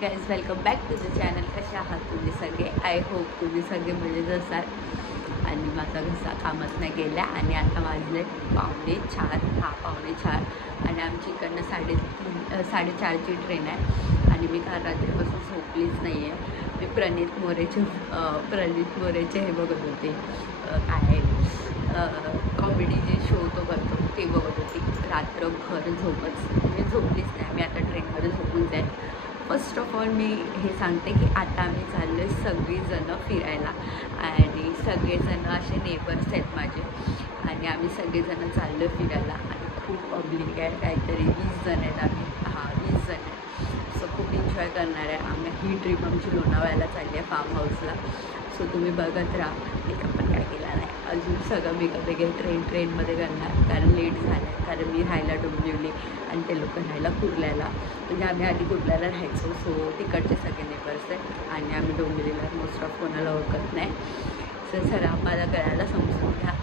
Guys, welcome back to the channel. कसे आहात तुम्ही सगळे? आय होप तुम्ही सगळे मजेत असाल. आणि माझा घसा कामात नाही गेला आणि आता वाजले 4:45 आणि आमची इकडनं 3:30ची ट्रेन आहे. आणि मी काल रात्रीपासून झोपलीच नाही आहे. मी प्रणित मोरेचे हे बघत होते, काय कॉमेडी जे शो तो करतो ते बघत होती रात्रभर. मी झोपलीच नाही. मी आता ट्रेनमध्ये झोपून जाईल. फर्स्ट ऑफ ऑल मी हे सांगते की आता आम्ही चाललो आहे सगळीजणं फिरायला आणि सगळेजणं असे नेबर्स आहेत माझे आणि आम्ही सगळेजणं चाललो आहे फिरायला. आणि खूप पब्लिक आहे, काहीतरी 20 जण आहेत आम्ही. 20 जण आहेत. सो खूप एन्जॉय करणार आहे. ही ट्रिप आमची लोणावळ्याला चालली आहे, फार्म हाऊसला. सो तुम्ही बघत राहा. मेकअप पण काय केला नाही अजून, सगळं मेकअप वगैरे ट्रेनमध्ये करणार कारण लेट झालं आहे. कारण मी राहायला डोंबिवली आणि ते लोक राहायला कुर्ल्याला. म्हणजे आम्ही आधी कुर्ल्याला राहायचो. सो तिकडचे सगळे नेबर्स आहेत आणि आम्ही डोंबिवलीला मोस्ट ऑफ कोणाला ओळखत नाही. सो सर आम्हाला करायला समजून घ्या.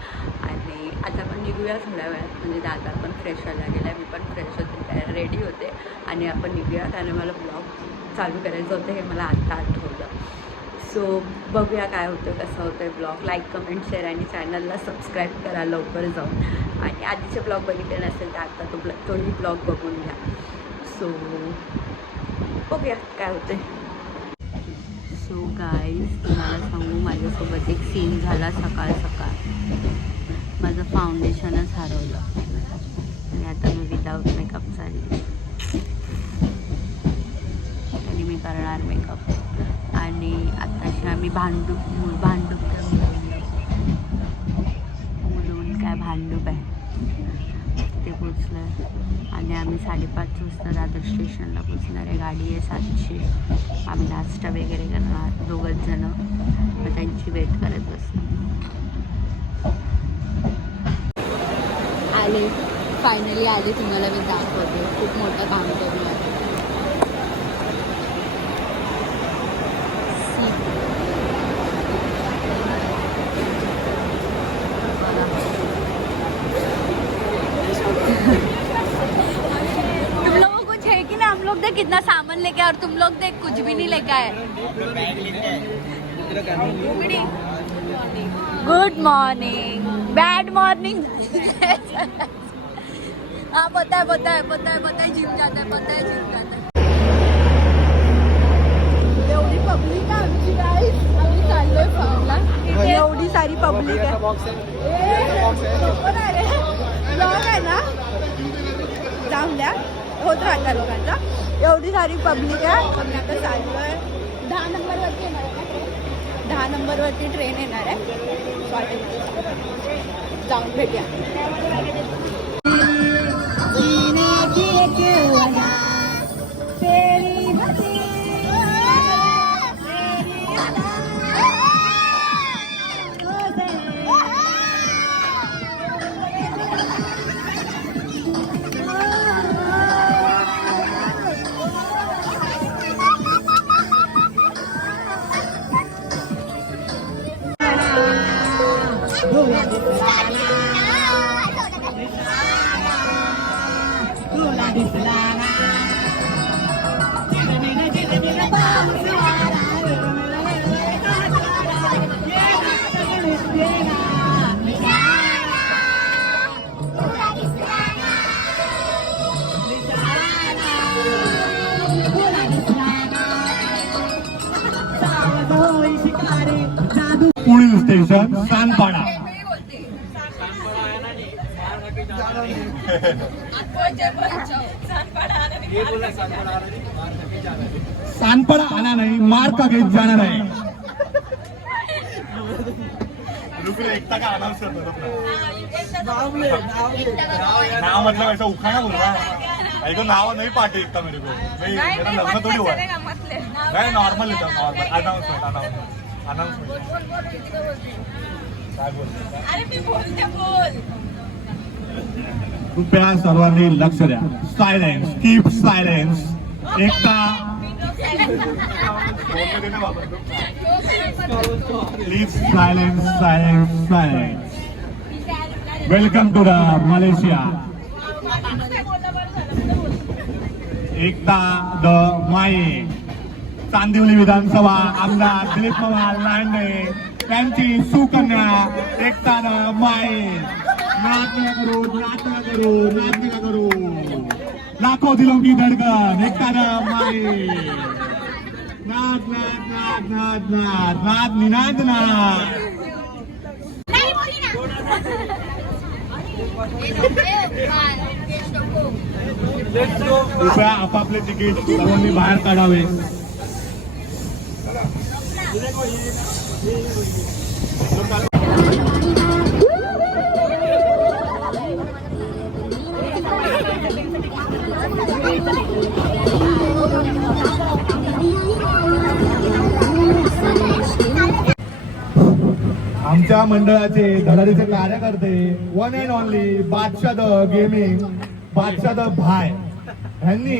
आणि आता आपण निघूया थोड्या वेळात. म्हणजे दादा पण फ्रेश व्हायला गेला, मी पण फ्रेश होते, रेडी होते आणि आपण निघूया. कारण मला ब्लॉग चालू करायचं होतं हे मला आत्ता आठवलं. सो बघूया काय होतं, कसं होतं आहे ब्लॉग. लाईक, कमेंट, शेअर आणि चॅनलला सबस्क्राईब करा लवकर जाऊन. आणि आधीचे ब्लॉग बघितले नसेल तर आता तोही ब्लॉग बघून घ्या. सो बघूया काय होतं आहे. सो गाईज, तुम्हाला सांगू माझ्यासोबत एक सीन झाला सकाळ माझं फाउंडेशनच हरवलं आणि आता मी विदाऊट मेकअप चालली आणि मी करणार मेकअप. आणि आत्ताशी आम्ही भांडूप काय भांडूप आहे तिथे पोचलो आहे. आणि आम्ही 5:30 वाजता दादर स्टेशनला पोचणार आहे. गाडी आहे 700. आम्ही नाश्ता वगैरे करणार 2 जणं, मग त्यांची वेट करत बसणार. आले, फायनली आले. तुम्हाला मी दाखवते. खूप मोठं काम करून आहे. तुम लोगों को कुछ है कि ना? हम लोग देख कितना सामान लेके आए और तुम लोग देख कुछ भी नहीं लेके आए. Good morning, bad morning. हाँ पता है जिम जाता है. एवढी पब्लिक आहे आमची गाईस. आम्ही चाललोय फार्मला. एवढी सारी पब्लिक आहे. ब्लॉग आहे ना, जाऊन द्या, होत राहता लोकांचा. एवढी सारी पब्लिक आहे. आम्ही आता चाललोय 10 नंबरवरती येणार आहे. 10 नंबरवरती ट्रेन येणार आहे. जाऊन भेटूया. पुढील स्टेशन सानपाडा. सानपाडा आना नहीं, मार का गेट जाना नहीं. एकता का अनाउंस नाव मतलब ऐसा उखाना बोल रहा है. ऐको नाव नहीं पाटे एकता मेरे को. मेरा लग्न थोड़ी हुआ है. नहीं नॉर्मल लेता नॉर्मल अनाउंसमेंट. कृपया सर्वांनी लक्ष द्या. Silence, keep silence. Ekta please silence. Welcome to the Malaysia. एकता द माये चांदिवली विधानसभा आमदार दिलीप पवार लांडे त्यांची सुकन्या एकताना माई. नाच नका करू, नाच नका करू, नाच नका करू. लाखो दिलों की धड़कन एकताना माई. नाच नाच नाच नाच नाच नाच निनाद नाच. कृपया आपापले तिकीट सर्वांनी बाहेर काढावे. आमच्या मंडळाचे धडाडीचे कार्यकर्ते वन अँड ओनली बादशाह द गेमिंग, बादशाह द भाय यांनी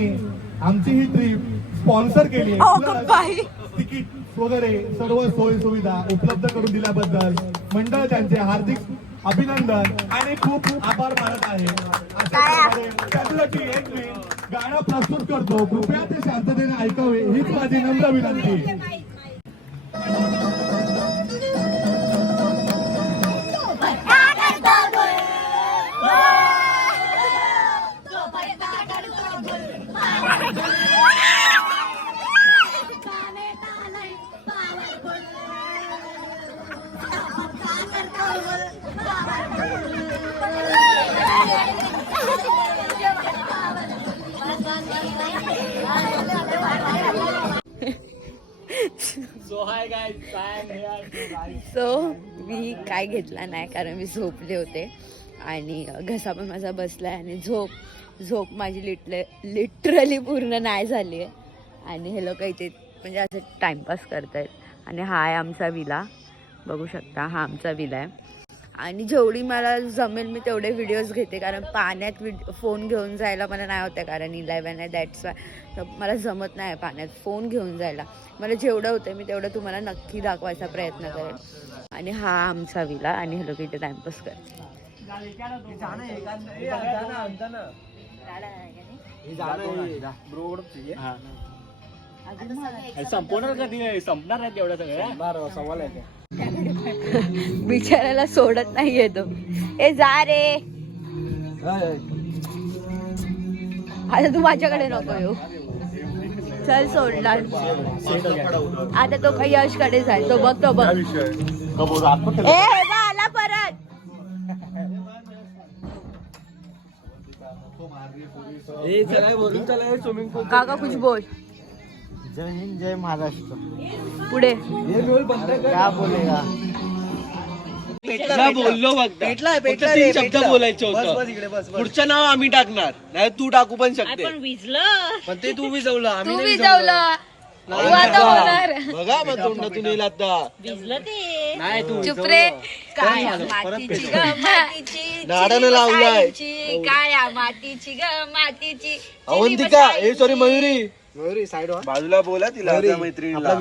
आमची ही ट्रिप स्पॉन्सर केली आहे. तिकीट वगैरे सर्व सोयी सुविधा उपलब्ध करून दिल्याबद्दल मंडळ त्यांचे हार्दिक अभिनंदन आणि खूप खूप आभार मानत आहे. त्यासाठी एक मी गाणं प्रस्तुत करतो, कृपया ते शांततेने ऐकावे हीच माझी नम्र विनंती. सो मी काय घेतला नाही कारण मी झोपले होते आणि घसा पण माझा बसलाय आणि झोप माझी लिटरली पूर्ण नाही झाली आहे. आणि हे लोक इथे म्हणजे असं टाइमपास करतायत. आणि हा आहे आमचा विला, बघू शकता हा आमचा विला आहे. आणि जेवढी मला जमेल मी तेवढे व्हिडिओज घेते कारण पाण्यात फोन घेऊन जायला मला नाही होतं कारण 11 आहे दॅट्स वाय. तर मला जमत नाही पाण्यात फोन घेऊन जायला. मला जेवढं होतं मी तेवढं तुम्हाला नक्की दाखवायचा प्रयत्न करेन. आणि हा आमचा विला आणि हे लोक इथे टाइमपास करते. संपवणार कधी संपणार नाही तेवढं सगळं सवाल आहे. बिचारायला सोडत नाहीये तो. ए जा रे, आता तू माझ्याकडे नको येऊ. चल सोडला आता तो काही यशकडे जाईल. तो बघ ए हे बघ आला परत. काका कुछ बोल. जय हिंद जय महाराष्ट्र. पुढे क्या बोलेगा. बोललो भेटला 3 शब्द बोलायचं होतं. पुढचं नाव आम्ही टाकणार नाही, तू टाकू पण शकते. पण ते तू विजवलं, आम्ही नाही विजवलं. बघा मग तोंडातून येईल आता. नाही तू चुप रे. काळ्या मातीची ग मातीची नाडानं लावलाय. काळ्या मातीची ग मातीची. अवंतिका सॉरी मयुरी साईड बाजूला बोला तिला मैत्रिणीला.